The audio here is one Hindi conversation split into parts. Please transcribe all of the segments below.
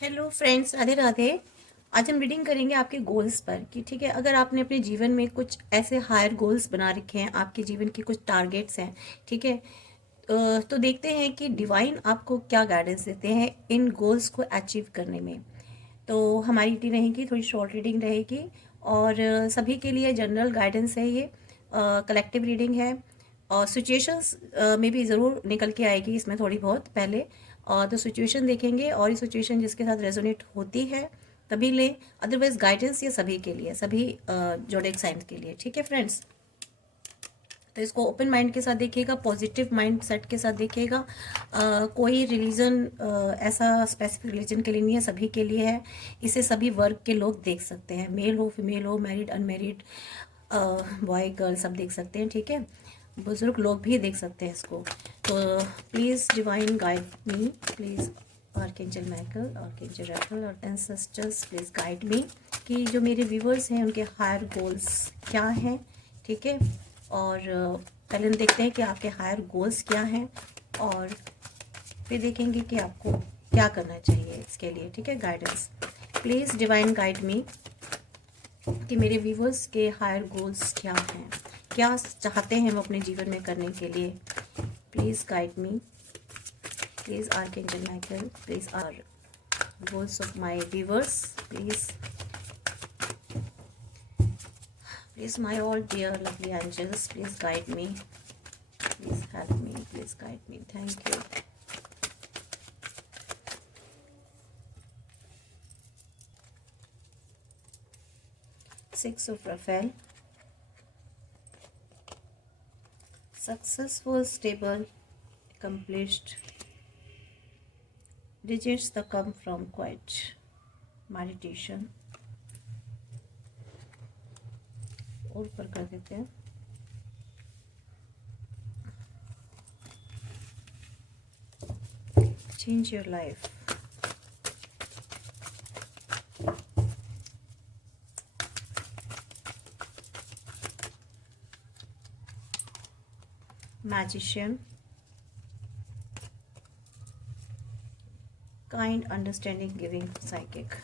Hello friends, Radhe Radhe. आज हम रीडिंग करेंगे आपके गोल्स पर कि ठीक है, अगर आपने अपने जीवन में कुछ ऐसे हायर गोल्स बना रखे हैं, आपके जीवन के कुछ टारगेट्स हैं, ठीक है। तो देखते हैं कि डिवाइन आपको क्या गाइडेंस देते हैं इन गोल्स को अचीव करने में। तो हमारी रीडिंग रहेगी, थोड़ी शॉर्ट रीडिंग रहेगी और सभी के लिए जनरल गाइडेंस है ये। कलेक्टिव रीडिंग है और सिचुएशंस में भी ज़रूर निकल के आएगी इसमें थोड़ी बहुत पहले। और तो सिचुएशन देखेंगे और ये सिचुएशन जिसके साथ रेजोनेट होती है तभी लें, अदरवाइज गाइडेंस ये सभी के लिए, सभी जोडिक साइंस के लिए। ठीक है फ्रेंड्स, तो इसको ओपन माइंड के साथ देखिएगा, पॉजिटिव माइंड सेट के साथ देखिएगा। कोई रिलीजन ऐसा स्पेसिफिक रिलीजन के लिए नहीं है, सभी के लिए है। इसे सभी वर्ग के लोग देख सकते हैं, मेल हो फीमेल हो, मैरिड अनमैरिड, बॉय गर्ल सब देख सकते हैं। ठीक है, बुजुर्ग लोग भी देख सकते हैं इसको। तो please divine guide me, please archangel Michael, archangel Raphael और एंसेस्टर्स प्लीज़ गाइड मी कि जो मेरे व्यूवर्स हैं उनके हायर गोल्स क्या हैं। ठीक है, और पहले हम देखते हैं कि आपके हायर गोल्स क्या हैं और फिर देखेंगे कि आपको क्या करना चाहिए इसके लिए। ठीक है, guidance please divine guide me कि मेरे व्यूवर्स के हायर गोल्स क्या हैं, क्या चाहते हैं वो अपने जीवन में करने के लिए। Please guide me, please archangel Michael, please our goals of my viewers, please my all dear lovely angels, please guide me, please help me, please guide me, thank you. Six of Raphael, successful, stable, accomplished. Digits that come from quiet meditation. और ऊपर कर देते हैं। Change your life. Magician, kind, understanding, giving, psychic.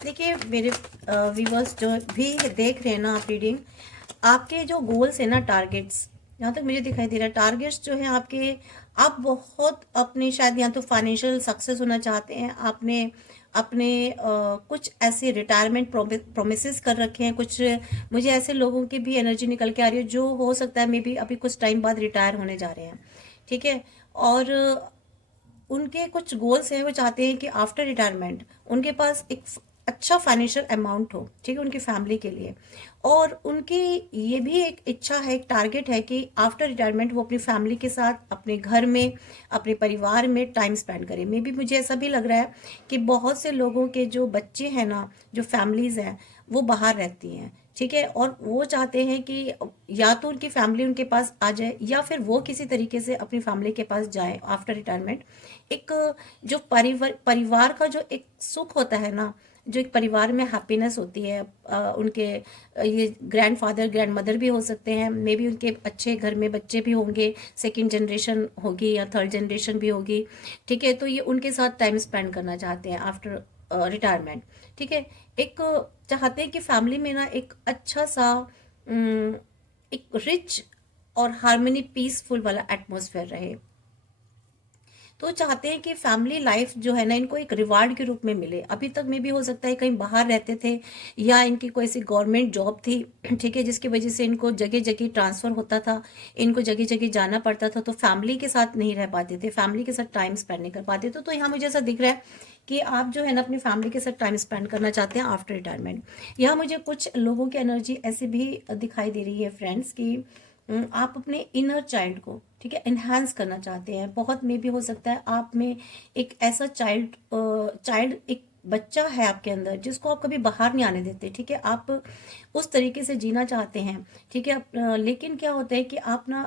देखिए मेरे व्यूवर्स जो भी देख रहे हैं ना, आप रीडिंग, आपके जो गोल्स है ना, टारगेट्स, जहाँ तक मुझे दिखाई दे रहा है टारगेट्स जो है आपके, आप बहुत अपने शायद या तो फाइनेंशियल सक्सेस होना चाहते हैं, आपने अपने कुछ ऐसे रिटायरमेंट प्रोमिसेस कर रखे हैं। कुछ मुझे ऐसे लोगों की भी एनर्जी निकल के आ रही है जो हो सकता है मे बी अभी कुछ टाइम बाद रिटायर होने जा रहे हैं। ठीक है, और उनके कुछ गोल्स हैं, वो चाहते हैं कि आफ्टर रिटायरमेंट उनके पास एक अच्छा फाइनेंशियल अमाउंट हो। ठीक है, उनकी फैमिली के लिए। और उनकी ये भी एक इच्छा है, एक टारगेट है कि आफ्टर रिटायरमेंट वो अपनी फैमिली के साथ, अपने घर में, अपने परिवार में टाइम स्पेंड करें। मे बी मुझे ऐसा भी लग रहा है कि बहुत से लोगों के जो बच्चे हैं ना, जो फैमिलीज़ हैं, वो बाहर रहती हैं। ठीक है, और वो चाहते हैं कि या तो उनकी फैमिली उनके पास आ जाए या फिर वो किसी तरीके से अपनी फैमिली के पास जाए आफ्टर रिटायरमेंट। एक जो परिवार का जो एक सुख होता है ना, जो एक परिवार में हैप्पीनेस होती है, उनके ये ग्रैंडफादर ग्रैंड मदर भी हो सकते हैं, मे बी उनके अच्छे घर में बच्चे भी होंगे, सेकंड जनरेशन होगी या थर्ड जनरेशन भी होगी। ठीक है, तो ये उनके साथ टाइम स्पेंड करना चाहते हैं आफ्टर रिटायरमेंट। ठीक है, एक चाहते हैं कि फैमिली में ना एक अच्छा सा एक रिच और हार्मनी पीसफुल वाला एटमॉस्फेयर रहे। तो चाहते हैं कि फैमिली लाइफ जो है ना, इनको एक रिवार्ड के रूप में मिले। अभी तक में भी हो सकता है कहीं बाहर रहते थे या इनकी कोई सी गवर्नमेंट जॉब थी, ठीक है, जिसकी वजह से इनको जगह जगह ट्रांसफ़र होता था, इनको जगह जगह जाना पड़ता था, तो फैमिली के साथ नहीं रह पाते थे, फैमिली के साथ टाइम स्पेंड नहीं कर पाते थे। तो यहाँ मुझे ऐसा दिख रहा है कि आप जो है ना अपनी फैमिली के साथ टाइम स्पेंड करना चाहते हैं आफ्टर रिटायरमेंट। यहाँ मुझे कुछ लोगों की एनर्जी ऐसी भी दिखाई दे रही है फ्रेंड्स की आप अपने इनर चाइल्ड को, ठीक है, इन्हांस करना चाहते हैं। बहुत में भी हो सकता है आप में एक ऐसा चाइल्ड एक बच्चा है आपके अंदर जिसको आप कभी बाहर नहीं आने देते। ठीक है, आप उस तरीके से जीना चाहते हैं। ठीक है, लेकिन क्या होता है कि आप ना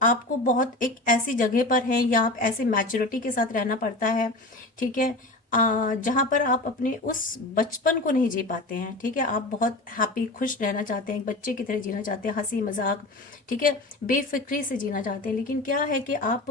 आपको बहुत एक ऐसी जगह पर है या आप ऐसे मैच्योरिटी के साथ रहना पड़ता है। ठीक है, जहाँ पर आप अपने उस बचपन को नहीं जी पाते हैं, ठीक है। आप बहुत हैप्पी, खुश रहना चाहते हैं, एक बच्चे की तरह जीना चाहते हैं, हंसी मजाक, ठीक है, बेफिक्री से जीना चाहते हैं। लेकिन क्या है कि आप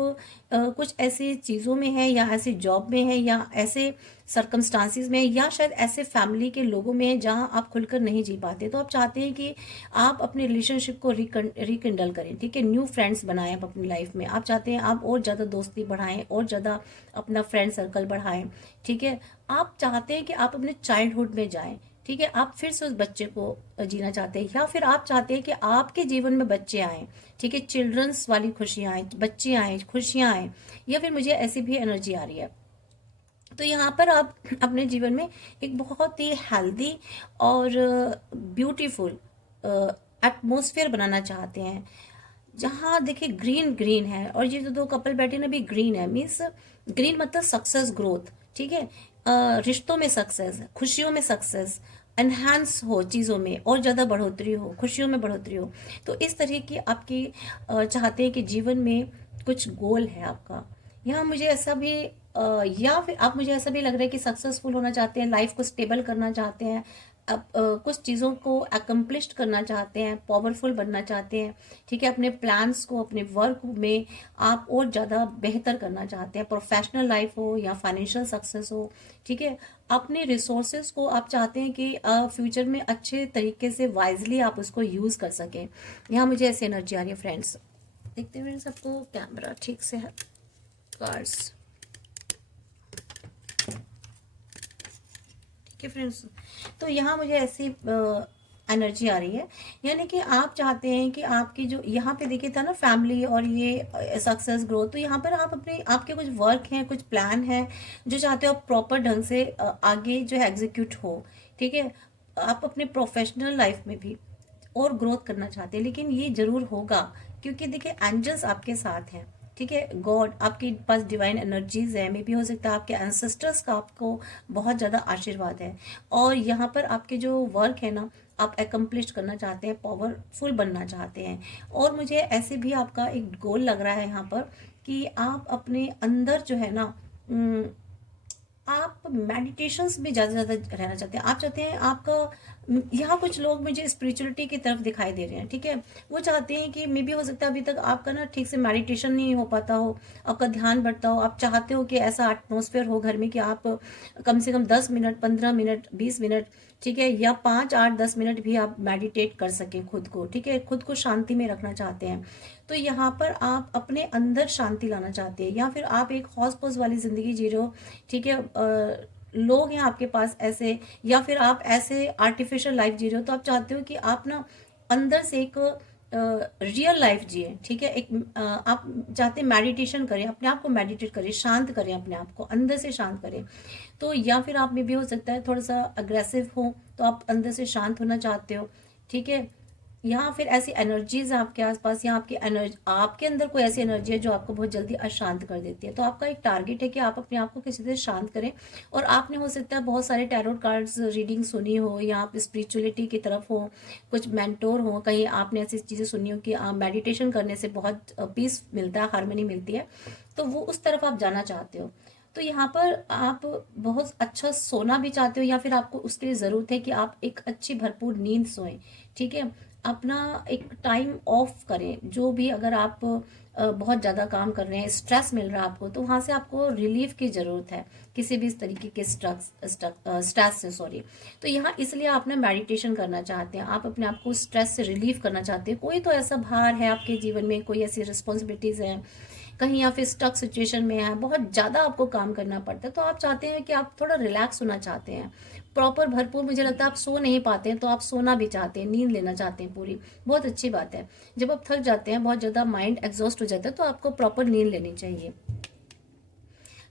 कुछ ऐसी चीज़ों में हैं, या ऐसी जॉब में हैं, या ऐसे सर्कमस्टांसिस में, या शायद ऐसे फैमिली के लोगों में हैं जहाँ आप खुलकर नहीं जी पाते। तो आप चाहते हैं कि आप अपने रिलेशनशिप को रिकिंडल करें, ठीक है, न्यू फ्रेंड्स बनाएं आप अपनी लाइफ में। आप चाहते हैं आप और ज़्यादा दोस्ती बढ़ाएं, और ज़्यादा अपना फ्रेंड सर्कल बढ़ाएं, ठीक है। आप चाहते हैं कि आप अपने चाइल्डहुड में जाएं, ठीक है, आप फिर से उस बच्चे को जीना चाहते हैं, या फिर आप चाहते हैं कि आपके जीवन में बच्चे आए, ठीक है, चिल्ड्रंस वाली खुशियां आए, बच्चे आए, खुशियां आए, या फिर मुझे ऐसी भी एनर्जी आ रही है। तो यहाँ पर आप अपने जीवन में एक बहुत ही हेल्दी और ब्यूटीफुल एटमोसफियर बनाना चाहते हैं, जहाँ देखिए ग्रीन ग्रीन है। और ये जो दो कपल बैठे ना भी ग्रीन है, मीन्स ग्रीन मतलब सक्सेस, ग्रोथ, ठीक है, रिश्तों में सक्सेस, खुशियों में सक्सेस, एनहांस हो चीज़ों में, और ज़्यादा बढ़ोतरी हो, खुशियों में बढ़ोतरी हो। तो इस तरह की आपकी चाहते हैं कि जीवन में कुछ गोल है आपका। यहाँ मुझे ऐसा भी या फिर आप, मुझे ऐसा भी लग रहा है कि सक्सेसफुल होना चाहते हैं, लाइफ को स्टेबल करना चाहते हैं, अब कुछ चीज़ों को अकम्प्लिश्ड करना चाहते हैं, पावरफुल बनना चाहते हैं, ठीक है, अपने प्लान्स को, अपने वर्क में आप और ज़्यादा बेहतर करना चाहते हैं, प्रोफेशनल लाइफ हो या फाइनेंशियल सक्सेस हो, ठीक है। अपने रिसोर्सेज को आप चाहते हैं कि फ्यूचर में अच्छे तरीके से वाइजली आप उसको यूज़ कर सकें। यहाँ मुझे ऐसी एनर्जी आ रही है फ्रेंड्स। देखते हैं फ्रेंड्स, आपको कैमरा ठीक से है, कार्ड्स, ठीक है फ्रेंड्स। तो यहाँ मुझे ऐसी एनर्जी आ रही है, यानी कि आप चाहते हैं कि आपकी जो यहाँ पे देखिए था ना फैमिली और ये सक्सेस ग्रोथ, तो यहाँ पर आप अपने, आपके कुछ वर्क हैं, कुछ प्लान हैं जो चाहते हो आप प्रॉपर ढंग से आगे जो है एग्जीक्यूट हो, ठीक है। आप अपने प्रोफेशनल लाइफ में भी और ग्रोथ करना चाहते हैं, लेकिन ये जरूर होगा क्योंकि देखिए एंजल्स आपके साथ हैं, ठीक है, गॉड आपके पास डिवाइन एनर्जीज है, मे भी हो सकता है आपके एंसेस्टर्स का आपको बहुत ज़्यादा आशीर्वाद है। और यहाँ पर आपके जो वर्क है ना, आप एकम्प्लिश करना चाहते हैं, पावरफुल बनना चाहते हैं। और मुझे ऐसे भी आपका एक गोल लग रहा है यहाँ पर कि आप अपने अंदर जो है ना, आप मेडिटेशंस में ज़्यादा से ज़्यादा रहना चाहते हैं। आप चाहते हैं आपका, यहाँ कुछ लोग मुझे स्पिरिचुअलिटी की तरफ दिखाई दे रहे हैं, ठीक है। वो चाहते हैं कि मे भी हो सकता है अभी तक आपका ना ठीक से मेडिटेशन नहीं हो पाता हो, आपका ध्यान बढ़ता हो। आप चाहते हो कि ऐसा एटमोसफेयर हो घर में कि आप कम से कम 10 मिनट, 15 मिनट, 20 मिनट, ठीक है, या 5, 8, 10 मिनट भी आप मेडिटेट कर सकें खुद को, ठीक है, खुद को शांति में रखना चाहते हैं। तो यहाँ पर आप अपने अंदर शांति लाना चाहते हैं, या फिर आप एक हौस पौस वाली जिंदगी जी रहे हो, ठीक है, लोग हैं आपके पास ऐसे, या फिर आप ऐसे आर्टिफिशियल लाइफ जी रहे हो। तो आप चाहते हो कि आप ना अंदर से एक रियल लाइफ जिए, ठीक है, एक आप चाहते हैं मेडिटेशन करें, अपने आप को मेडिटेट करें, शांत करें, अपने आप को अंदर से शांत करें। तो या फिर आप में भी हो सकता है थोड़ा सा अग्रेसिव हो, तो आप अंदर से शांत होना चाहते हो, ठीक है। यहाँ फिर ऐसी एनर्जीज है आपके आसपास, या आपकी एनर्जी, आपके अंदर कोई ऐसी एनर्जी है जो आपको बहुत जल्दी अशांत कर देती है। तो आपका एक टारगेट है कि आप अपने आप को किसी से शांत करें। और आपने हो सकता है बहुत सारे टैरोट कार्ड्स रीडिंग सुनी हो, या आप स्पिरिचुअलिटी की तरफ हो, कुछ मेंटोर हो, कहीं आपने ऐसी चीज़ें सुनी हो कि मेडिटेशन करने से बहुत पीस मिलता है, हार्मनी मिलती है, तो वो उस तरफ आप जाना चाहते हो। तो यहाँ पर आप बहुत अच्छा सोना भी चाहते हो, या फिर आपको उसके लिए ज़रूरत है कि आप एक अच्छी भरपूर नींद सोएं, ठीक है। अपना एक टाइम ऑफ करें, जो भी, अगर आप बहुत ज़्यादा काम कर रहे हैं, स्ट्रेस मिल रहा है आपको, तो वहाँ से आपको रिलीफ की ज़रूरत है, किसी भी इस तरीके के स्ट्रेस से, सॉरी। तो यहाँ इसलिए आप ना मेडिटेशन करना चाहते हैं, आप अपने आप को स्ट्रेस से रिलीव करना चाहते हैं। कोई तो ऐसा भार है आपके जीवन में, कोई ऐसी रिस्पॉन्सिबिलिटीज़ हैं कहीं, या फिर स्टक सिचुएशन में है, बहुत ज़्यादा आपको काम करना पड़ता है, तो आप चाहते हैं कि आप थोड़ा रिलैक्स होना चाहते हैं, प्रॉपर भरपूर। मुझे लगता है आप सो नहीं पाते हैं, तो आप सोना भी चाहते हैं, नींद लेना चाहते हैं पूरी, बहुत अच्छी बात है। जब आप थक जाते हैं, बहुत ज़्यादा माइंड एग्जॉस्ट हो जाता है, तो आपको प्रॉपर नींद लेनी चाहिए।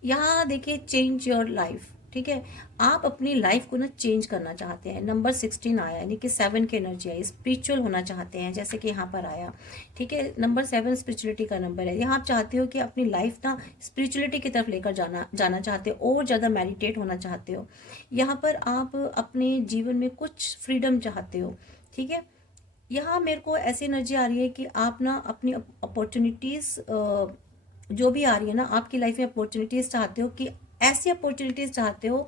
यहाँ देखिए, चेंज योर लाइफ, ठीक है, आप अपनी लाइफ को ना चेंज करना चाहते हैं। नंबर 16 आया, यानी कि 7 की एनर्जी आई, स्पिरिचुअल होना चाहते हैं, जैसे कि यहाँ पर आया, ठीक है। नंबर 7 स्पिरिचुअलिटी का नंबर है। यहाँ आप चाहते हो कि अपनी लाइफ ना स्पिरिचुअलिटी की तरफ लेकर जाना चाहते हो, और ज़्यादा मेडिटेट होना चाहते हो। यहाँ पर आप अपने जीवन में कुछ फ्रीडम चाहते हो, ठीक है। यहाँ मेरे को ऐसी एनर्जी आ रही है कि आप ना अपनी अपॉर्चुनिटीज़ जो भी आ रही है ना आपकी लाइफ में, अपॉर्चुनिटीज चाहते हो कि ऐसी अपॉर्चुनिटीज चाहते हो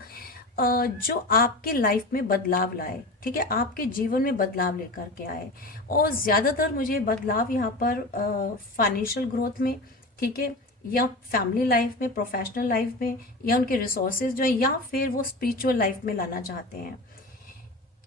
जो आपके लाइफ में बदलाव लाए, ठीक है, आपके जीवन में बदलाव लेकर के आए। और ज़्यादातर मुझे बदलाव यहाँ पर फाइनेंशियल ग्रोथ में, ठीक है, या फैमिली लाइफ में, प्रोफेशनल लाइफ में, या उनके रिसोर्सेज जो है, या फिर वो स्पिरिचुअल लाइफ में लाना चाहते हैं।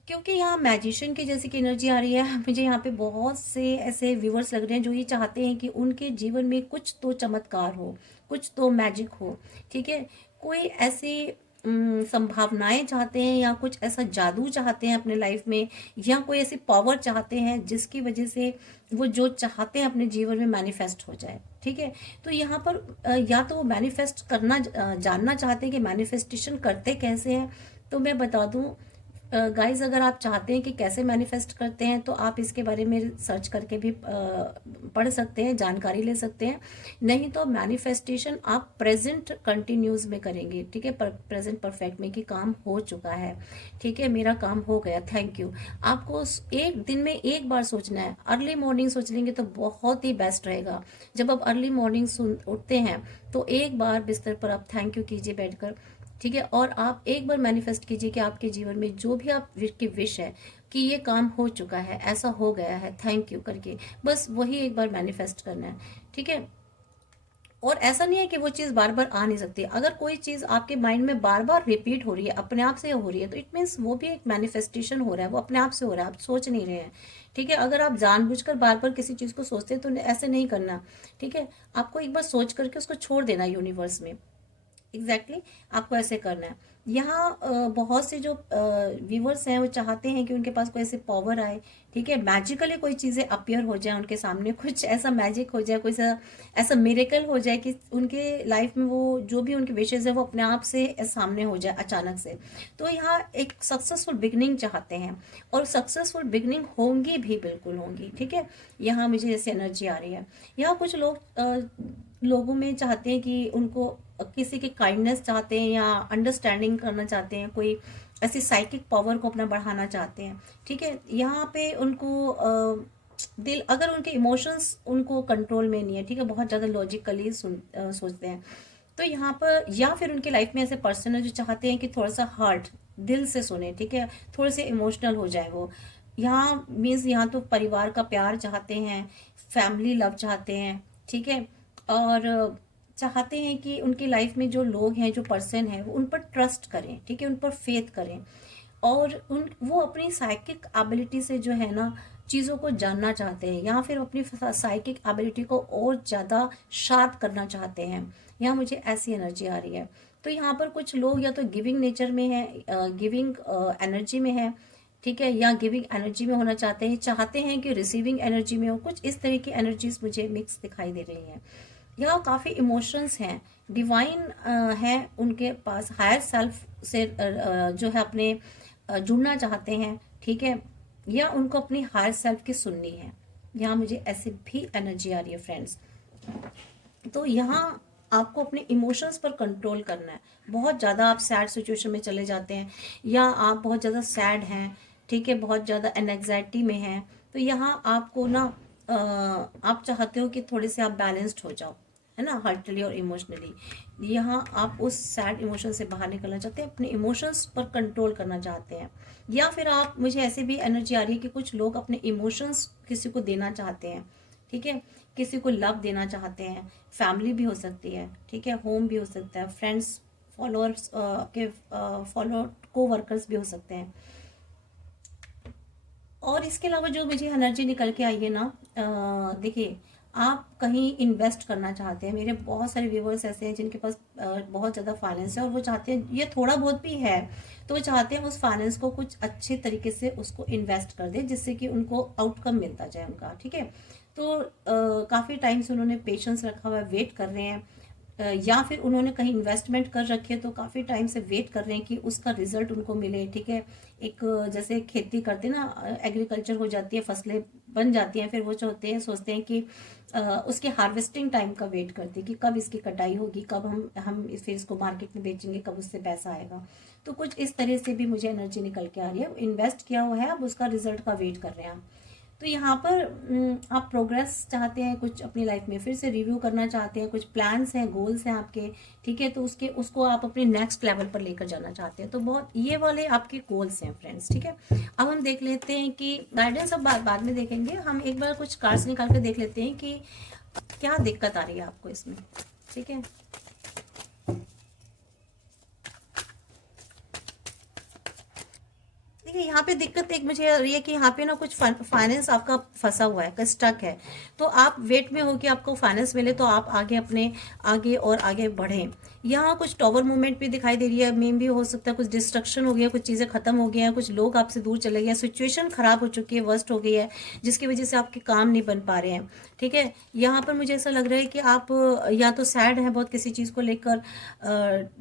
क्योंकि यहाँ मैजिशियन की जैसी की एनर्जी आ रही है, मुझे यहाँ पे बहुत से ऐसे व्यूवर्स लग रहे हैं जो ये चाहते हैं कि उनके जीवन में कुछ तो चमत्कार हो, कुछ तो मैजिक हो, ठीक है, कोई ऐसी संभावनाएं चाहते हैं, या कुछ ऐसा जादू चाहते हैं अपने लाइफ में, या कोई ऐसी पावर चाहते हैं जिसकी वजह से वो जो चाहते हैं अपने जीवन में मैनिफेस्ट हो जाए, ठीक है। तो यहाँ पर या तो वो मैनिफेस्ट करना जानना चाहते हैं कि मैनिफेस्टेशन करते कैसे हैं। तो मैं बता दूं गाइस, अगर आप चाहते हैं कि कैसे मैनिफेस्ट करते हैं तो आप इसके बारे में सर्च करके भी पढ़ सकते हैं, जानकारी ले सकते हैं। नहीं तो मैनिफेस्टेशन आप प्रेजेंट कंटिन्यूज में करेंगे, ठीक है, प्रेजेंट परफेक्ट में, कि काम हो चुका है, ठीक है, मेरा काम हो गया, थैंक यू। आपको एक दिन में एक बार सोचना है। अर्ली मॉर्निंग सोच लेंगे तो बहुत ही बेस्ट रहेगा। जब आप अर्ली मॉर्निंग उठते हैं तो एक बार बिस्तर पर आप थैंक यू कीजिए बैठकर, ठीक है, और आप एक बार मैनिफेस्ट कीजिए कि आपके जीवन में जो भी आप की विश है कि ये काम हो चुका है, ऐसा हो गया है, थैंक यू करके, बस वही एक बार मैनिफेस्ट करना है, ठीक है। और ऐसा नहीं है कि वो चीज़ बार बार आ नहीं सकती। अगर कोई चीज़ आपके माइंड में बार बार रिपीट हो रही है, अपने आप से हो रही है, तो इट मीन्स वो भी एक मैनिफेस्टेशन हो रहा है, वो अपने आप से हो रहा है, आप सोच नहीं रहे हैं, ठीक है। अगर आप जानबूझकर बार बार किसी चीज़ को सोचते हैं तो ऐसे नहीं करना, ठीक है। आपको एक बार सोच करके उसको छोड़ देना यूनिवर्स में। आपको ऐसे करना है। यहाँ बहुत से जो व्यूवर्स हैं वो चाहते हैं कि उनके पास कोई ऐसे पावर आए, ठीक है, मैजिकली कोई चीज़ें अपीयर हो जाए उनके सामने, कुछ ऐसा मैजिक हो जाए, कोई ऐसा मिरेकल हो जाए कि उनके लाइफ में वो जो भी उनके विशेष है वो अपने आप से सामने हो जाए अचानक से। तो यहाँ एक सक्सेसफुल बिगनिंग चाहते हैं, और सक्सेसफुल बिगनिंग होंगी भी, बिल्कुल होंगी, ठीक है। यहाँ मुझे ऐसी एनर्जी आ रही है। यहाँ कुछ लोगों में चाहते हैं कि उनको किसी की काइंडनेस चाहते हैं, या अंडरस्टैंडिंग करना चाहते हैं, कोई ऐसी साइकिक पावर को अपना बढ़ाना चाहते हैं, ठीक है। यहाँ पे उनको दिल, अगर उनके इमोशंस उनको कंट्रोल में नहीं है, ठीक है, बहुत ज़्यादा लॉजिकली सोचते हैं, तो यहाँ पर, या फिर उनकी लाइफ में ऐसे पर्सन है जो चाहते हैं कि थोड़ा सा हार्ट, दिल से सुने, ठीक है, थोड़े से इमोशनल हो जाए वो। यहाँ मीन्स यहाँ तो परिवार का प्यार चाहते हैं, फैमिली लव चाहते हैं, ठीक है, और चाहते हैं कि उनकी लाइफ में जो लोग हैं, जो पर्सन है, वो उन पर ट्रस्ट करें, ठीक है, उन पर फेथ करें, और उन वो अपनी साइकिक एबिलिटी से जो है ना चीज़ों को जानना चाहते हैं, या फिर अपनी साइकिक एबिलिटी को और ज़्यादा शार्प करना चाहते हैं। यहाँ मुझे ऐसी एनर्जी आ रही है। तो यहाँ पर कुछ लोग या तो गिविंग नेचर में है, गिविंग एनर्जी में है, ठीक है, या गिविंग एनर्जी में होना चाहते हैं कि रिसीविंग एनर्जी में हो। कुछ इस तरह की एनर्जीज मुझे मिक्स दिखाई दे रही हैं। यहाँ काफ़ी इमोशंस हैं, डिवाइन है उनके पास, हायर सेल्फ से जो है अपने जुड़ना चाहते हैं, ठीक है, या उनको अपनी हायर सेल्फ की सुननी है। यहाँ मुझे ऐसी भी एनर्जी आ रही है फ्रेंड्स। तो यहाँ आपको अपने इमोशंस पर कंट्रोल करना है। बहुत ज़्यादा आप सैड सिचुएशन में चले जाते हैं, या आप बहुत ज़्यादा सैड हैं, ठीक है, बहुत ज़्यादा एनजाइटी में हैं, तो यहाँ आपको ना आप चाहते हो कि थोड़े से आप बैलेंस्ड हो जाओ, है ना, हार्टली और इमोशनली। यहाँ आप उस सैड इमोशन से बाहर निकलना चाहते हैं, अपने इमोशंस पर कंट्रोल करना चाहते हैं। या फिर आप, मुझे ऐसे भी एनर्जी आ रही है कि कुछ लोग अपने इमोशंस किसी को देना चाहते हैं, ठीक है, किसी को लव देना चाहते हैं। फैमिली भी हो सकती है, ठीक है, होम भी हो सकता है, फ्रेंड्स, फॉलोअर्स के फॉलो को वर्कर्स भी हो सकते हैं। और इसके अलावा जो मुझे एनर्जी निकल के आई है ना, देखिए, आप कहीं इन्वेस्ट करना चाहते हैं। मेरे बहुत सारे व्यूवर्स ऐसे हैं जिनके पास बहुत ज़्यादा फाइनेंस है, और वो चाहते हैं, ये थोड़ा बहुत भी है तो वो चाहते हैं उस फाइनेंस को कुछ अच्छे तरीके से उसको इन्वेस्ट कर दें, जिससे कि उनको आउटकम मिलता जाए उनका, ठीक है। तो काफ़ी टाइम से उन्होंने पेशेंस रखा हुआ है, वेट कर रहे हैं, या फिर उन्होंने कहीं इन्वेस्टमेंट कर रखी है तो काफ़ी टाइम से वेट कर रहे हैं कि उसका रिजल्ट उनको मिले, ठीक है। एक जैसे खेती करते ना, एग्रीकल्चर हो जाती है, फसलें बन जाती हैं, फिर वो चाहते हैं, सोचते हैं कि उसके हार्वेस्टिंग टाइम का वेट करते हैं कि कब इसकी कटाई होगी, कब हम फिर इसको मार्केट में बेचेंगे, कब उससे पैसा आएगा। तो कुछ इस तरह से भी मुझे एनर्जी निकल के आ रही है। इन्वेस्ट किया हुआ है, अब उसका रिजल्ट का वेट कर रहे हैं। तो यहाँ पर आप प्रोग्रेस चाहते हैं, कुछ अपनी लाइफ में फिर से रिव्यू करना चाहते हैं, कुछ प्लान्स हैं, गोल्स हैं आपके, ठीक है, तो उसको आप अपने नेक्स्ट लेवल पर लेकर जाना चाहते हैं। तो बहुत ये वाले आपके गोल्स हैं फ्रेंड्स, ठीक है। अब हम देख लेते हैं कि गाइडेंस अब बाद में देखेंगे, हम एक बार कुछ कार्ड्स निकाल कर देख लेते हैं कि क्या दिक्कत आ रही है आपको इसमें, ठीक है। देखिए यहाँ पे दिक्कत एक मुझे आ रही है कि यहाँ पे ना कुछ फाइनेंस आपका फंसा हुआ है, स्टक है, तो आप वेट में हो कि आपको फाइनेंस मिले तो आप आगे अपने आगे और आगे बढ़ें। यहाँ कुछ टॉवर मूवमेंट भी दिखाई दे रही है, मेम भी हो सकता है कुछ डिस्ट्रक्शन हो गया, कुछ चीज़ें खत्म हो गई हैं, कुछ लोग आपसे दूर चले गए, सिचुएशन खराब हो चुकी है, वर्स्ट हो गई है, जिसकी वजह से आपके काम नहीं बन पा रहे हैं, ठीक है। यहाँ पर मुझे ऐसा लग रहा है कि आप या तो सैड है बहुत किसी चीज़ को लेकर,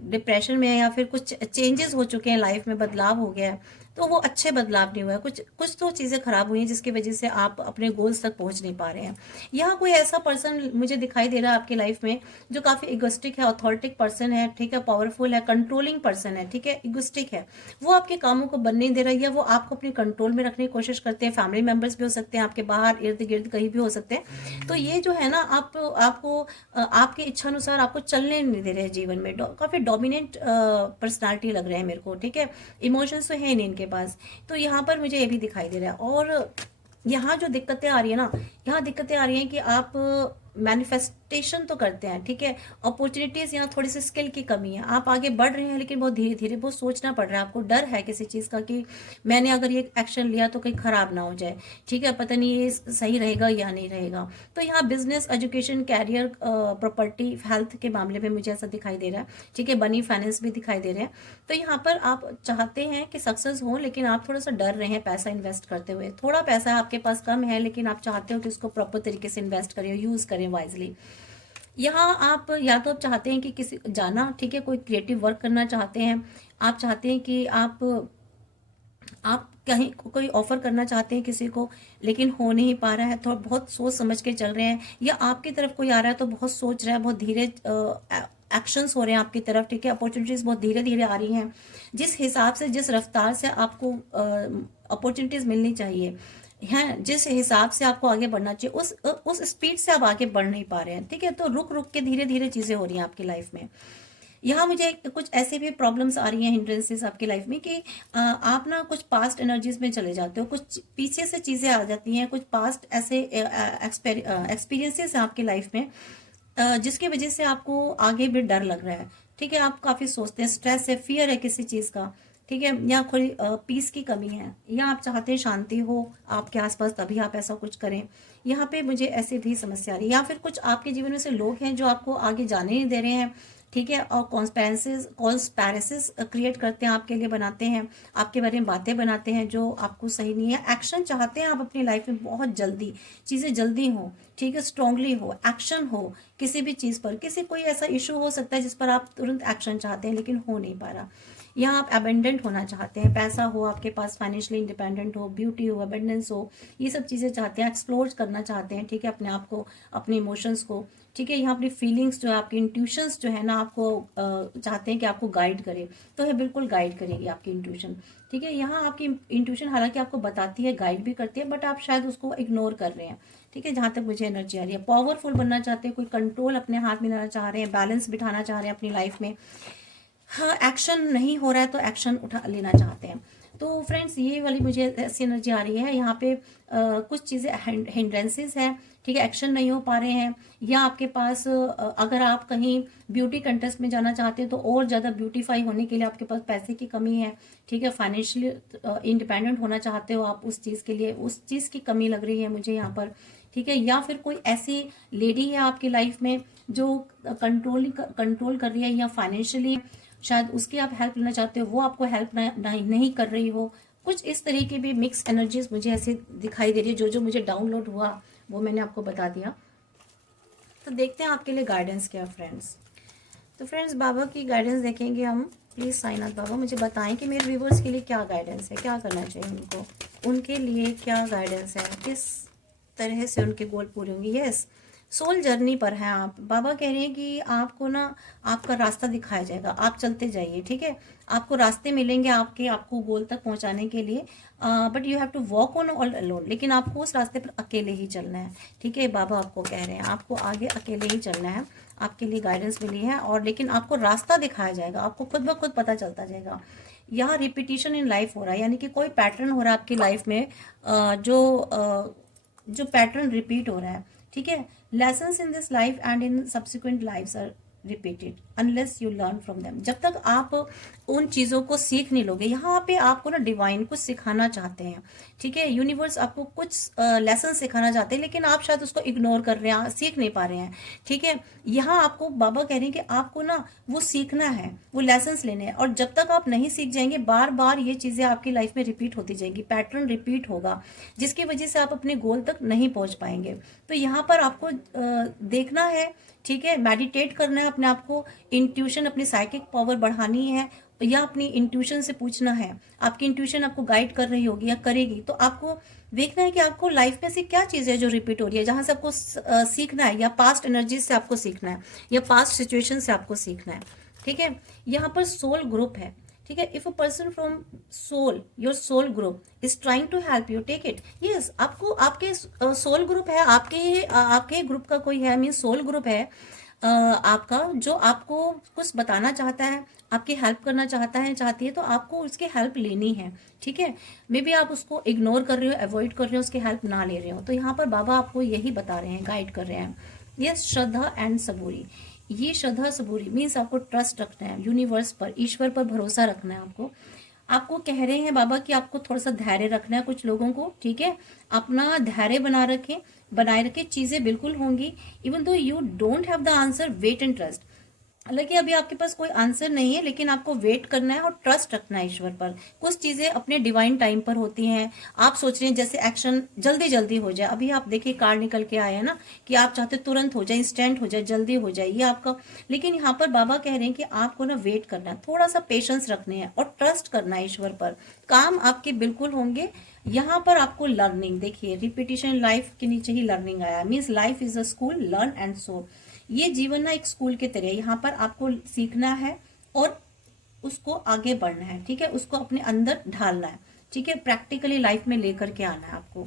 डिप्रेशन में है, या फिर कुछ चेंजेस हो चुके हैं लाइफ में, बदलाव हो गया है, तो वो अच्छे बदलाव नहीं हुआ है, कुछ कुछ तो चीज़ें खराब हुई हैं जिसकी वजह से आप अपने गोल्स तक पहुंच नहीं पा रहे हैं। यहाँ कोई ऐसा पर्सन मुझे दिखाई दे रहा है आपकी लाइफ में जो काफ़ी इगोस्टिक है, ऑथोरिटिक पर्सन है, ठीक है, पावरफुल है, कंट्रोलिंग पर्सन है, ठीक है, इगोस्टिक है, वो आपके कामों को बनने नहीं दे रहा है, या वो आपको अपने कंट्रोल में रखने की कोशिश करते हैं। फैमिली मेंबर्स भी हो सकते हैं, आपके बाहर इर्द गिर्द कहीं भी हो सकते हैं। तो ये जो है ना आपको आपकी इच्छा अनुसार आपको चलने नहीं दे रहे हैं जीवन में, काफ़ी डोमिनेंट पर्सनालिटी लग रहे हैं मेरे को, ठीक है। इमोशंस तो है नहीं इनके पास, तो यहाँ पर मुझे ये भी दिखाई दे रहा है। और यहाँ जो दिक्कतें आ रही है ना, यहाँ दिक्कतें आ रही हैं कि आप मैनिफेस्टेशन तो करते हैं, ठीक है, अपॉर्चुनिटीज, यहाँ थोड़ी सी स्किल की कमी है, आप आगे बढ़ रहे हैं लेकिन बहुत धीरे धीरे, बहुत सोचना पड़ रहा है आपको, डर है किसी चीज़ का कि मैंने अगर ये एक्शन लिया तो कहीं खराब ना हो जाए, ठीक है, पता नहीं ये सही रहेगा या नहीं रहेगा। तो यहाँ business, education, career, property, health के मामले में मुझे ऐसा दिखाई दे रहा है, ठीक है, बनी फाइनेंस भी दिखाई दे रहे हैं। तो यहाँ पर आप चाहते हैं कि सक्सेस हो, लेकिन आप थोड़ा सा डर रहे हैं पैसा इन्वेस्ट करते हुए, थोड़ा पैसा आपके पास कम है, लेकिन आप चाहते हो कि उसको प्रॉपर तरीके से इन्वेस्ट करें, यूज़ करें वाइजली। यहाँ आप या तो आप चाहते हैं कि किसी जाना, ठीक है, कोई क्रिएटिव वर्क करना चाहते हैं, आप चाहते हैं कि आप कहीं कोई ऑफर करना चाहते हैं किसी को, लेकिन हो नहीं पा रहा है, तो बहुत सोच समझ के चल रहे हैं, या आपकी तरफ कोई आ रहा है तो बहुत सोच रहा है, बहुत धीरे एक्शंस हो रहे हैं आपकी तरफ, ठीक है, अपॉर्चुनिटीज बहुत धीरे धीरे आ रही हैं, जिस हिसाब से, जिस रफ्तार से आपको अपॉर्चुनिटीज मिलनी चाहिए हैं, जिस हिसाब से आपको आगे बढ़ना चाहिए, उस स्पीड से आप आगे बढ़ नहीं पा रहे हैं, ठीक है। तो रुक रुक के धीरे धीरे चीज़ें हो रही हैं आपकी लाइफ में। यहाँ मुझे कुछ ऐसे भी प्रॉब्लम्स आ रही हैं, हिंड्रेंसेस आपकी लाइफ में, कि आप ना कुछ पास्ट एनर्जीज में चले जाते हो, कुछ पीछे से चीज़ें आ जाती हैं, कुछ पास्ट ऐसे एक्सपीरियंसेस हैं आपकी लाइफ में, जिसकी वजह से आपको आगे भी डर लग रहा है, ठीक है, आप काफ़ी सोचते हैं, स्ट्रेस है, फियर है किसी चीज़ का, ठीक है, या कोई पीस की कमी है, या आप चाहते हैं शांति हो आपके आसपास, तभी आप ऐसा कुछ करें। यहाँ पे मुझे ऐसी भी समस्या आ रही है, या फिर कुछ आपके जीवन में से लोग हैं जो आपको आगे जाने नहीं दे रहे हैं, ठीक है, और कॉन्स्पेरेसिस क्रिएट करते हैं आपके लिए, बनाते हैं आपके बारे में बातें बनाते हैं जो आपको सही नहीं है। एक्शन चाहते हैं आप अपनी लाइफ में, बहुत जल्दी चीज़ें जल्दी हो, ठीक है, स्ट्रांगली हो, एक्शन हो किसी भी चीज़ पर, किसी कोई ऐसा इशू हो सकता है जिस पर आप तुरंत एक्शन चाहते हैं लेकिन हो नहीं पा रहा। यहाँ आप अबेंडेंट होना चाहते हैं, पैसा हो आपके पास, फाइनेंशियली इंडिपेंडेंट हो, ब्यूटी हो, अबेंडेंस हो, ये सब चीज़ें चाहते हैं, एक्सप्लोर करना चाहते हैं, ठीक है, अपने आप को, अपने इमोशंस को, ठीक है, यहाँ अपनी फीलिंग्स जो है, आपकी इंट्यूशंस जो है ना, आपको चाहते हैं कि आपको गाइड करे, तो है बिल्कुल गाइड करेगी आपकी इंट्यूशन, ठीक है। यहाँ आपकी इंट्यूशन हालांकि आपको बताती है, गाइड भी करती है, बट आप शायद उसको इग्नोर कर रहे हैं, ठीक है, जहाँ तक मुझे एनर्जी आ रही है। पावरफुल बनना चाहते हैं, कोई कंट्रोल अपने हाथ में लेना चाह रहे हैं, बैलेंस बिठाना चाह रहे हैं अपनी लाइफ में, हाँ, एक्शन नहीं हो रहा है तो एक्शन उठा लेना चाहते हैं। तो फ्रेंड्स, ये वाली मुझे ऐसी एनर्जी आ रही है, यहाँ पे कुछ चीज़ें हिंड्रेंसेस हैं, ठीक है, एक्शन नहीं हो पा रहे हैं, या आपके पास अगर आप कहीं ब्यूटी कंटेस्ट में जाना चाहते हैं तो और ज़्यादा ब्यूटीफाई होने के लिए आपके पास पैसे की कमी है, ठीक है, फाइनेंशियली इंडिपेंडेंट होना चाहते हो आप, उस चीज़ के लिए उस चीज़ की कमी लग रही है मुझे यहाँ पर, ठीक है। या फिर कोई ऐसी लेडी है आपकी लाइफ में जो कंट्रोल कर रही है, या फाइनेंशियली शायद उसकी आप हेल्प लेना चाहते हो, वो आपको हेल्प नहीं कर रही हो, कुछ इस तरह की भी मिक्स एनर्जीज मुझे ऐसे दिखाई दे रही है। जो मुझे डाउनलोड हुआ वो मैंने आपको बता दिया। तो देखते हैं आपके लिए गाइडेंस क्या फ्रेंड्स। तो फ्रेंड्स, बाबा की गाइडेंस देखेंगे हम। प्लीज़ साईनाथ बाबा मुझे बताएं कि मेरे व्यूवर्स के लिए क्या गाइडेंस है, क्या करना चाहिए उनको, उनके लिए क्या गाइडेंस है, किस तरह से उनके गोल पूरे होंगे। यस, सोल जर्नी पर हैं आप। बाबा कह रहे हैं कि आपको ना आपका रास्ता दिखाया जाएगा, आप चलते जाइए, ठीक है। आपको रास्ते मिलेंगे आपको गोल तक पहुंचाने के लिए, but you have to walk on all alone, लेकिन आपको उस रास्ते पर अकेले ही चलना है। ठीक है, बाबा आपको कह रहे हैं आपको आगे अकेले ही चलना है, आपके लिए गाइडेंस मिली है, और लेकिन आपको रास्ता दिखाया जाएगा, आपको खुद ब खुद पता चलता जाएगा। यहाँ रिपीटिशन इन लाइफ हो रहा है, यानी कि कोई पैटर्न हो रहा है आपकी लाइफ में, जो पैटर्न रिपीट हो रहा है। ठीक है, lessons in this life and in subsequent lifes are repeated unless you learn from them. जब तक आप उन चीज़ों को सीख नहीं लोगे, यहाँ पे आपको ना डिवाइन कुछ सिखाना चाहते हैं। ठीक है, यूनिवर्स आपको कुछ लेसन सिखाना चाहते हैं, लेकिन आप शायद उसको इग्नोर कर रहे हैं, सीख नहीं पा रहे हैं। ठीक है, यहाँ आपको बाबा कह रहे हैं कि आपको ना वो सीखना है, वो लेसन्स लेने हैं, और जब तक आप नहीं सीख जाएंगे, बार बार ये चीज़ें आपकी लाइफ में रिपीट होती जाएंगी, पैटर्न रिपीट होगा, जिसकी वजह से आप अपने गोल तक नहीं पहुंच पाएंगे। तो यहाँ पर आपको देखना है, ठीक है, मेडिटेट करना है अपने आप को, इंट्यूशन, अपनी साइकिक पावर बढ़ानी है, या अपनी इंट्यूशन से पूछना है, आपकी इंट्यूशन आपको गाइड कर रही होगी या करेगी, तो आपको देखना है कि आपको लाइफ में से क्या चीज़ है जो रिपीट हो रही है, जहां से आपको सीखना है, या पास्ट एनर्जी से आपको सीखना है, या पास्ट सिचुएशन से आपको सीखना है। ठीक है, यहाँ पर सोल ग्रुप है। ठीक है, if a person from soul, your soul group is trying to help you, take it. Yes, आपको आपके सोल ग्रुप है, आपके ग्रुप का कोई है, मीन सोल ग्रुप है आपका, जो आपको कुछ बताना चाहता है, आपकी हेल्प करना चाहती है, तो आपको उसकी हेल्प लेनी है। ठीक है, मे बी आप उसको इग्नोर कर रहे हो, अवॉइड कर रहे हो, उसकी हेल्प ना ले रहे हो, तो यहाँ पर बाबा आपको यही बता रहे हैं, गाइड कर रहे हैं। यस, श्रद्धा एंड सबूरी। ये श्रद्धा सबूरी मीन्स आपको ट्रस्ट रखना है यूनिवर्स पर, ईश्वर पर भरोसा रखना है आपको कह रहे हैं बाबा कि आपको थोड़ा सा धैर्य रखना है कुछ लोगों को। ठीक है, अपना धैर्य बनाए रखें, चीजें बिल्कुल होंगी। Even though you don't have the answer, wait and trust. हालांकि अभी आपके पास कोई आंसर नहीं है, लेकिन आपको वेट करना है और ट्रस्ट रखना है ईश्वर पर। कुछ चीजें अपने डिवाइन टाइम पर होती हैं। आप सोच रहे हैं जैसे एक्शन जल्दी जल्दी हो जाए, अभी आप देखिए कार्ड निकल के आया है ना, कि आप चाहते तुरंत हो जाए, इंस्टेंट हो जाए, जल्दी हो जाए, ये आपका। लेकिन यहाँ पर बाबा कह रहे हैं कि आपको ना वेट करना है, थोड़ा सा पेशेंस रखने हैं और ट्रस्ट करना है ईश्वर पर। काम आपके बिल्कुल होंगे। यहाँ पर आपको लर्निंग, देखिए रिपीटिशन लाइफ के नीचे ही लर्निंग आया, means life is a school, learn and so. ये जीवन ना एक स्कूल की तरह, यहाँ पर आपको सीखना है और उसको आगे बढ़ना है। ठीक है, उसको अपने अंदर ढालना है। ठीक है, प्रैक्टिकली लाइफ में लेकर के आना है आपको।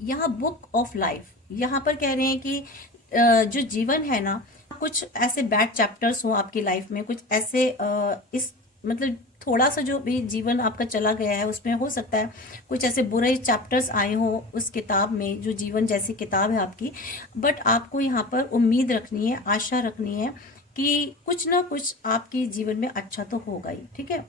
यहाँ बुक ऑफ लाइफ, यहाँ पर कह रहे हैं कि जो जीवन है ना, कुछ ऐसे बैड चैप्टर्स हो आपकी लाइफ में, कुछ ऐसे इस मतलब थोड़ा सा जो भी जीवन आपका चला गया है उसमें हो सकता है कुछ ऐसे बुरे चैप्टर्स आए हो उस किताब में, जो जीवन जैसी किताब है आपकी। बट आपको यहाँ पर उम्मीद रखनी है, आशा रखनी है कि कुछ ना कुछ आपके जीवन में अच्छा तो होगा ही। ठीक है,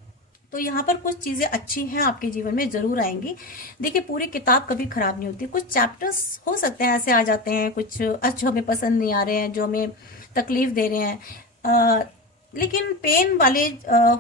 तो यहाँ पर कुछ चीजें अच्छी हैं आपके जीवन में जरूर आएंगी। देखिए पूरी किताब कभी खराब नहीं होती, कुछ चैप्टर्स हो सकते हैं ऐसे आ जाते हैं, कुछ जो हमें पसंद नहीं आ रहे हैं, जो हमें तकलीफ दे रहे हैं, लेकिन पेन वाले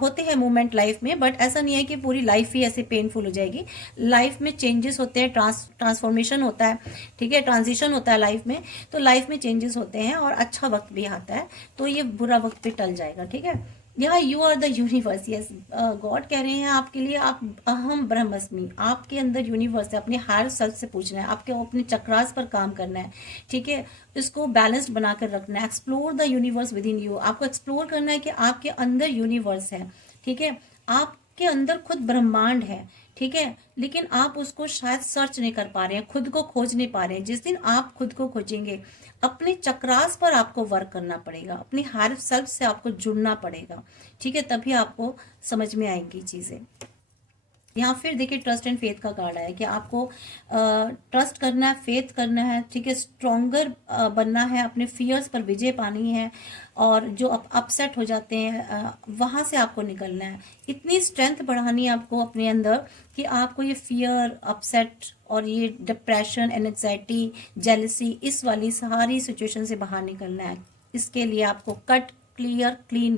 होते हैं मोमेंट लाइफ में। बट ऐसा नहीं है कि पूरी लाइफ ही ऐसे पेनफुल हो जाएगी। लाइफ में चेंजेस होते हैं, ट्रांसफॉर्मेशन होता है। ठीक है, ट्रांजिशन होता है लाइफ में, तो लाइफ में चेंजेस होते हैं और अच्छा वक्त भी आता है, तो ये बुरा वक्त भी टल जाएगा। ठीक है, यहाँ you are the universe. Yes, God कह रहे हैं आपके लिए, आप अहम ब्रह्मस्मि, आपके अंदर यूनिवर्स है। अपने हायर सेल्फ से पूछना है, आपके अपने चक्रास पर काम करना है। ठीक है, इसको बैलेंस्ड बनाकर रखना है। Explore the universe with in you, आपको एक्सप्लोर करना है कि आपके अंदर यूनिवर्स है। ठीक है, आपके अंदर खुद ब्रह्मांड है। ठीक है, लेकिन आप उसको शायद सर्च नहीं कर पा रहे हैं, खुद को खोज नहीं पा रहे हैं। जिस दिन आप खुद को खोजेंगे, अपने चक्रास पर आपको वर्क करना पड़ेगा, अपनी हायर सेल्फ से आपको जुड़ना पड़ेगा। ठीक है, तभी आपको समझ में आएंगी चीजें। यहाँ फिर देखिए ट्रस्ट एंड फेथ का कार्ड है कि आपको ट्रस्ट करना है, फेथ करना है। ठीक है, स्ट्रोंगर बनना है, अपने फियर्स पर विजय पानी है, और जो अपसेट हो जाते हैं वहां से आपको निकलना है। इतनी स्ट्रेंथ बढ़ानी है आपको अपने अंदर कि आपको ये फियर, अपसेट और ये डिप्रेशन, एंजाइटी, जेलसी, इस वाली सारी सिचुएशन से बाहर निकलना है। इसके लिए आपको cut, clear, clean,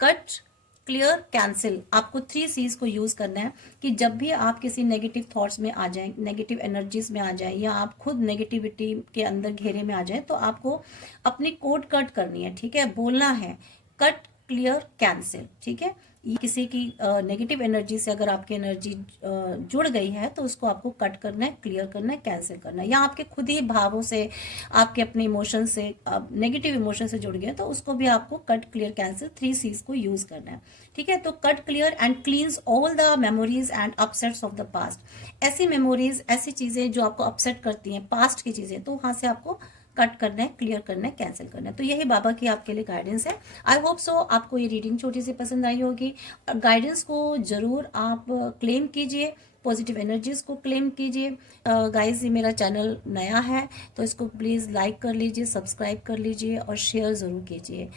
cut, clear, cancel, आपको 3 C's को यूज करना है कि जब भी आप किसी नेगेटिव थॉट्स में आ जाएं, नेगेटिव एनर्जीज में आ जाएं, या आप खुद नेगेटिविटी के अंदर घेरे में आ जाएं, तो आपको अपनी कोड कट करनी है। ठीक है, बोलना है कट, क्लियर, कैंसिल। ठीक है, किसी की नेगेटिव एनर्जी से अगर आपकी एनर्जी जुड़ गई है तो उसको आपको कट करना है, क्लियर करना है, कैंसिल करना है। या आपके खुद ही भावों से, आपके अपने इमोशन से, नेगेटिव इमोशन से जुड़ गए तो उसको भी आपको कट, क्लियर, कैंसिल 3 C's को यूज करना है। ठीक है, तो cut, clear and क्लींस all the memories and upsets of the past. ऐसी मेमोरीज, ऐसी चीजें जो आपको अपसेट करती हैं, पास्ट की चीजें, तो वहां से आपको कट करना है, क्लियर करना है, कैंसिल करना है। तो यही बाबा की आपके लिए गाइडेंस है। आई होप सो आपको ये रीडिंग छोटी सी पसंद आई होगी। और गाइडेंस को जरूर आप क्लेम कीजिए, पॉजिटिव एनर्जीज को क्लेम कीजिए। गाइस, ये मेरा चैनल नया है तो इसको प्लीज़ लाइक कर लीजिए, सब्सक्राइब कर लीजिए और शेयर ज़रूर कीजिए।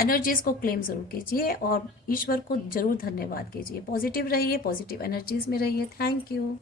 एनर्जीज को क्लेम ज़रूर कीजिए और ईश्वर को जरूर धन्यवाद कीजिए। पॉजिटिव रहिए, पॉजिटिव एनर्जीज में रहिए। Thank you.